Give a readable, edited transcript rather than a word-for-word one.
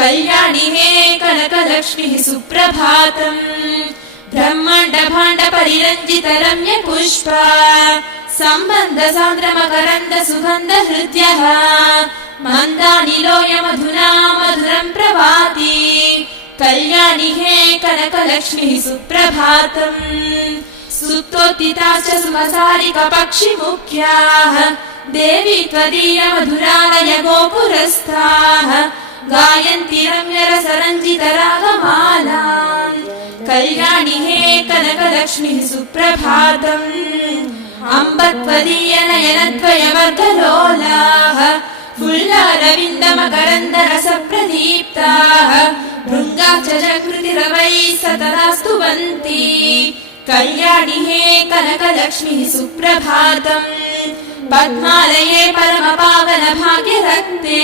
कल्याणि हे कनकलक्ष्मीः सुप्रभातम् ब्रह्माण्ड भाण्ड परिरञ्जित रम्य पुष्पा सम्बन्ध सान्द्र मकरन्द सुगन्ध हृद्यः मन्दानिलोय मधुना मधुरं प्रभाति कल्याणि हे कनकलक्ष्मीः सुप्रभातम् सुप्तोत्थिता च सुमसारिक पक्षिमुख्याः देवी त्वदीय मधुरालय गोपुरस्थाः गायन्ति रम्यरसरञ्जित रागमालाम् कल्याणि हे कनकलक्ष्मीः सुप्रभातम् अम्ब त्वदीय नयनद्वयवर्गलोलाः फुल्लारविन्द मकरन्द रसप्रदीप्ताः भृङ्गा च जकृतिरवैः सतता स्तुवन्ति कल्याणि हे कनकलक्ष्मीः सुप्रभातम् पद्मालये परमपावन भाग्यरत्ने